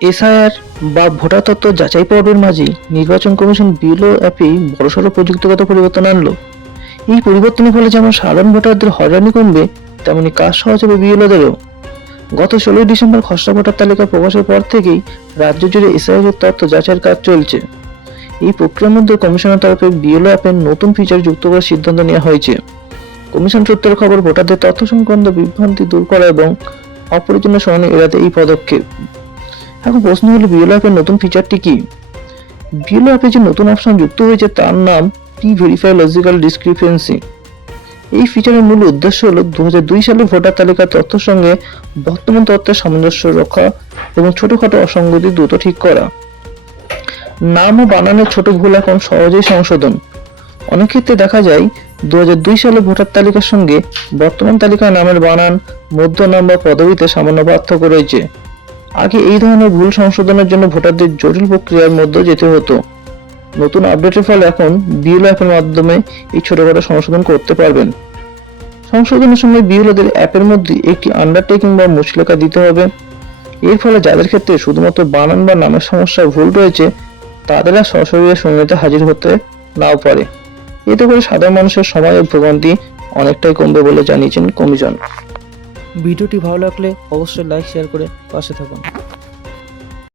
SIR বা voter তথ্য যাচাই পর্বের মাঝেই নির্বাচন কমিশন বিএলও অ্যাপেই বড়সড় প্রযুক্তিগত পরিবর্তন আনলো। এই পরিবর্তনের ফলে যেমন সাধারণ ভোটারদের হয়রানি কমবে, তেমনি কাজ সহজ হবে বিএলওদেরও। গত 16 ডিসেম্বর খসড়া ভোটার তালিকা প্রকাশের পর থেকেই রাজ্য জুড়ে এসআইআর এর তথ্য যাচাইয়ের কাজ চলছে। এই প্রক্রিয়ার মধ্যে কমিশনের তরফে বিএলও অ্যাপের নতুন ফিচার যুক্ত করার সিদ্ধান্ত নেওয়া হয়েছে। কমিশন সূত্রের খবর, ভোটারদের তথ্য সংক্রান্ত বিভ্রান্তি দূর করা এবং অপ্রয়োজনীয় শুনানি এড়াতে এই পদক্ষেপ। এখন প্রশ্ন হলো, বিএলও অ্যাপের নতুন ফিচারটি কি? বিএলও অ্যাপে যে নতুন অপশন যুক্ত হয়েছে তার নাম প্রি ভেরিফাই লজিক্যাল ডিসক্রিপেন্সি। এই ফিচারের মূল উদ্দেশ্য হলো 2002 সালে ভোটার তালিকার তথ্যের সঙ্গে বর্তমান তথ্যের সামঞ্জস্য রক্ষা এবং ছোটখাটো অসঙ্গতি দ্রুত ঠিক করা। নাম ও বানানের ছোট ভুল এখন সহজেই সংশোধন। অনেক ক্ষেত্রে দেখা যায় 2002 সালে ভোটার তালিকার সঙ্গে বর্তমান তালিকার নামের বানান, মধ্যনাম বা পদবিতে সামান্য পার্থক্য রয়েছে। আগে এই ধরনের ভুল সংশোধনের জন্য ভোটারদের জটিল প্রক্রিয়ার মধ্যে যেতে হতো। নতুন আপডেটের ফলে এখন বিএলও অ্যাপের মাধ্যমে এই ছোটখাটো সংশোধন করতে পারবেন। সংশোধনের সময় বিএলওদের অ্যাপের মধ্যে একটি আন্ডারটেকিং বা মুচলেখা দিতে হবে। এর ফলে যাদের ক্ষেত্রে শুধুমাত্র বানান বা নামের সমস্যা ভুল রয়েছে তাদের আর সরাসরি শুনানিতে হাজির হতে নাও পারে। এতে করে সাধারণ মানুষের সময় ও ভোগান্তি অনেকটাই কমবে বলে জানিয়েছেন কমিশন। ভিডিওটি ভালো লাগলে অবশ্যই লাইক শেয়ার করে পাশে থাকুন।